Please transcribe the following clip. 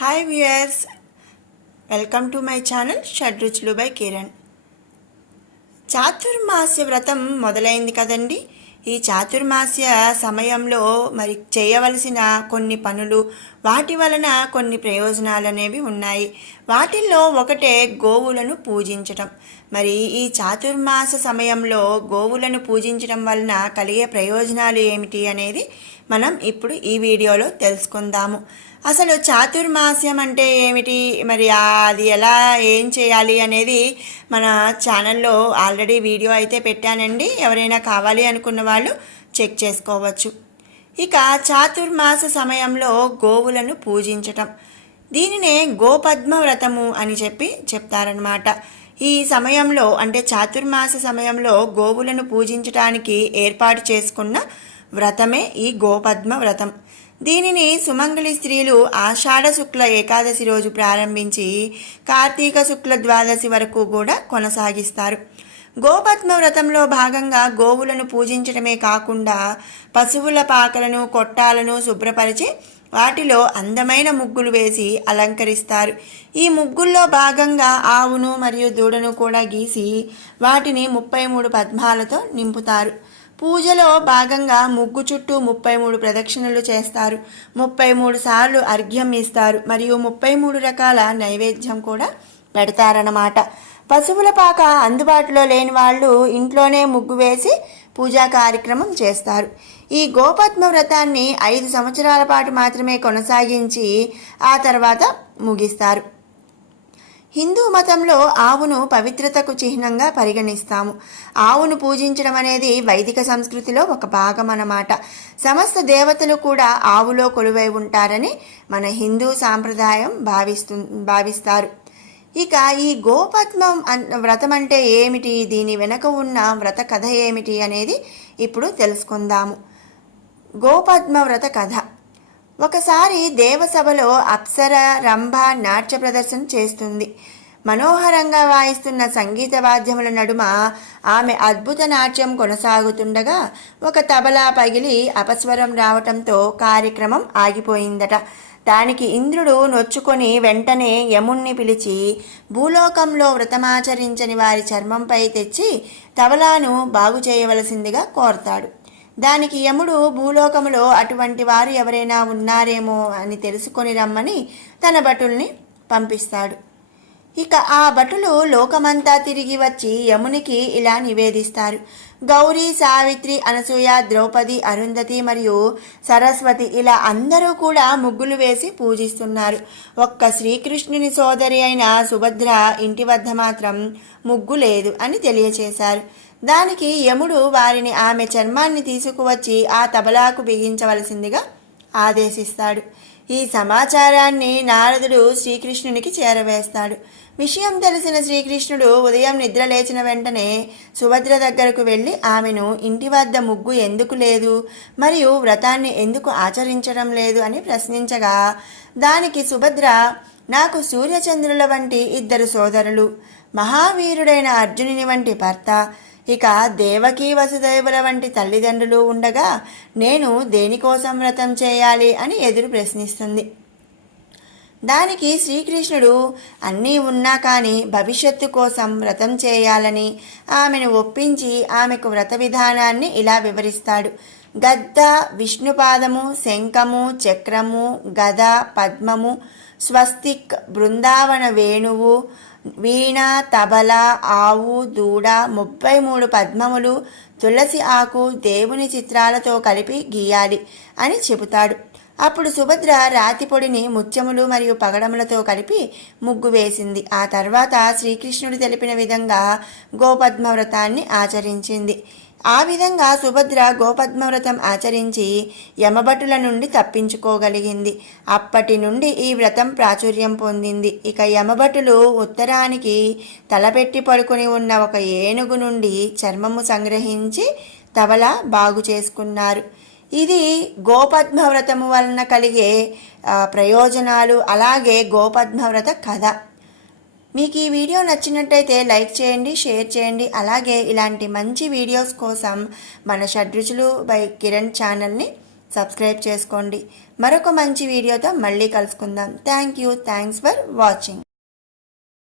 Hi viewers, welcome to my channel Shadruchulu by Kiran. చాతుర్మాస్య వ్రతం మొదలైంది కదండి. ఈ చాతుర్మాస్య సమయంలో మరి చేయవలసిన కొన్ని పనులు, వాటి వలన కొన్ని ప్రయోజనాలు అనేవి ఉన్నాయి. వాటిల్లో ఒకటే గోవులను పూజించటం. మరి ఈ చాతుర్మాస సమయంలో గోవులను పూజించడం వలన కలిగే ప్రయోజనాలు ఏమిటి అనేది మనం ఇప్పుడు ఈ వీడియోలో తెలుసుకుందాము. అసలు చాతుర్మాస్యం అంటే ఏమిటి, మరి అది ఎలా ఏం చేయాలి అనేది మన ఛానల్లో ఆల్రెడీ వీడియో అయితే పెట్టానండి. ఎవరైనా కావాలి అనుకున్న వాళ్ళు చెక్ చేసుకోవచ్చు. ఇక చాతుర్మాస సమయంలో గోవులను పూజించటం, దీనినే గోపద్మ వ్రతము అని చెప్తారనమాట. ఈ సమయంలో అంటే చాతుర్మాస సమయంలో గోవులను పూజించటానికి ఏర్పాటు చేసుకున్న వ్రతమే ఈ గోపద్మ వ్రతం. దీనిని సుమంగళి స్త్రీలు ఆషాఢ శుక్ల ఏకాదశి రోజు ప్రారంభించి కార్తీక శుక్ల ద్వాదశి వరకు కూడా కొనసాగిస్తారు. గోపద్మ వ్రతంలో భాగంగా గోవులను పూజించడమే కాకుండా పశువుల పాకలను, కొట్టాలను శుభ్రపరిచి వాటిలో అందమైన ముగ్గులు వేసి అలంకరిస్తారు. ఈ ముగ్గుల్లో భాగంగా ఆవును మరియు దూడను కూడా గీసి వాటిని 33 పద్మాలతో నింపుతారు. పూజలో భాగంగా ముగ్గు చుట్టూ 33 ప్రదక్షిణలు చేస్తారు. 33 సార్లు అర్ఘ్యం ఇస్తారు మరియు 33 రకాల నైవేద్యం కూడా పెడతారన్నమాట. పశువుల పాక అందుబాటులో లేని వాళ్ళు ఇంట్లోనే ముగ్గు వేసి పూజా కార్యక్రమం చేస్తారు. ఈ గోపద్మ వ్రతాన్ని 5 సంవత్సరాల పాటు మాత్రమే కొనసాగించి ఆ తర్వాత ముగిస్తారు. హిందూ మతంలో ఆవును పవిత్రతకు చిహ్నంగా పరిగణిస్తాము. ఆవును పూజించడం అనేది వైదిక సంస్కృతిలో ఒక భాగం అన్నమాట. సమస్త దేవతలు కూడా ఆవులో కొలువై ఉంటారని మన హిందూ సాంప్రదాయం భావిస్తారు. ఇక ఈ గోపద్మ వ్రతం అంటే ఏమిటి, దీని వెనక ఉన్న వ్రత కథ ఏమిటి అనేది ఇప్పుడు తెలుసుకుందాము. గోపద్మ వ్రత కథ. ఒకసారి దేవసభలో అప్సర రంభ నాట్య ప్రదర్శన చేస్తుంది. మనోహరంగా వాయిస్తున్న సంగీత వాద్యముల నడుమ ఆమె అద్భుత నాట్యం కొనసాగుతుండగా ఒక తబలా పగిలి అపస్వరం రావటంతో కార్యక్రమం ఆగిపోయిందట. దానికి ఇంద్రుడు నొచ్చుకొని వెంటనే యముణ్ణి పిలిచి భూలోకంలో వ్రతమాచరించని వారి చర్మంపై తెచ్చి తబలాను బాగు చేయవలసిందిగా కోరతాడు. దానికి యముడు భూలోకములో అటువంటి వారు ఎవరైనా ఉన్నారేమో అని తెలుసుకొని రమ్మని తన భటుల్ని పంపిస్తాడు. ఇక ఆ భటులు లోకమంతా తిరిగి వచ్చి యమునికి ఇలా నివేదిస్తారు. గౌరీ, సావిత్రి, అనసూయ, ద్రౌపది, అరుంధతి మరియు సరస్వతి ఇలా అందరూ కూడా ముగ్గులు వేసి పూజిస్తున్నారు. ఒక్క శ్రీకృష్ణుని సోదరి అయిన సుభద్ర ఇంటి వద్ద మాత్రం ముగ్గు లేదు అని తెలియచేశారు. దానికి యముడు వారిని ఆమె చర్మాన్ని తీసుకువచ్చి ఆ తబలాకు బిగించవలసిందిగా ఆదేశిస్తాడు. ఈ సమాచారాన్ని నారదుడు శ్రీకృష్ణునికి చేరవేస్తాడు. విషయం తెలిసిన శ్రీకృష్ణుడు ఉదయం నిద్ర లేచిన వెంటనే సుభద్ర దగ్గరకు వెళ్ళి ఆమెను ఇంటి వద్ద ముగ్గు ఎందుకు లేదు మరియు వ్రతాన్ని ఎందుకు ఆచరించడం లేదు అని ప్రశ్నించగా దానికి సుభద్ర, నాకు సూర్యచంద్రుల వంటి 2 సోదరులు, మహావీరుడైన అర్జునుని వంటి భర్త, ఇక దేవకీ వసుదేవుల వంటి తల్లిదండ్రులు ఉండగా నేను దేనికోసం వ్రతం చేయాలి అని ఎదురు ప్రశ్నిస్తుంది. దానికి శ్రీకృష్ణుడు అన్నీ ఉన్నా కానీ భవిష్యత్తు కోసం వ్రతం చేయాలని ఆమెను ఒప్పించి ఆమెకు వ్రత విధానాన్ని ఇలా వివరిస్తాడు. గద్ద, విష్ణుపాదము, శంఖము, చక్రము, గద, పద్మము, స్వస్తిక్, బృందావన వేణువు, వీణ, తబల, ఆవు, దూడ, 33 పద్మములు, తులసి ఆకు, దేవుని చిత్రాలతో కలిపి గీయాలి అని చెబుతాడు. అప్పుడు సుభద్ర రాతి పొడిని ముత్యములు మరియు పగడములతో కలిపి ముగ్గు వేసింది. ఆ తర్వాత శ్రీకృష్ణుడు తెలిపిన విధంగా గోపద్మ వ్రతాన్ని ఆచరించింది. ఆ విధంగా సుభద్ర గోపద్మవ్రతం ఆచరించి యమభటుల నుండి తప్పించుకోగలిగింది. అప్పటి నుండి ఈ వ్రతం ప్రాచుర్యం పొందింది. ఇక యమభటులు ఉత్తరానికి తలపెట్టి పడుకుని ఉన్న ఒక ఏనుగు నుండి చర్మము సంగ్రహించి తబలా బాగు చేసుకున్నారు. ఇది గోపద్మవ్రతము వలన కలిగే ప్రయోజనాలు, అలాగే గోపద్మవ్రత కథ. మీకు ఈ వీడియో నచ్చినట్టయితే లైక్ చేయండి, షేర్ చేయండి. అలాగే ఇలాంటి మంచి వీడియోస్ కోసం మన షడ్రుచులు బై కిరణ్ ఛానల్ని సబ్స్క్రైబ్ చేసుకోండి. మరొక మంచి వీడియోతో మళ్ళీ కలుసుకుందాం. Thanks for watching.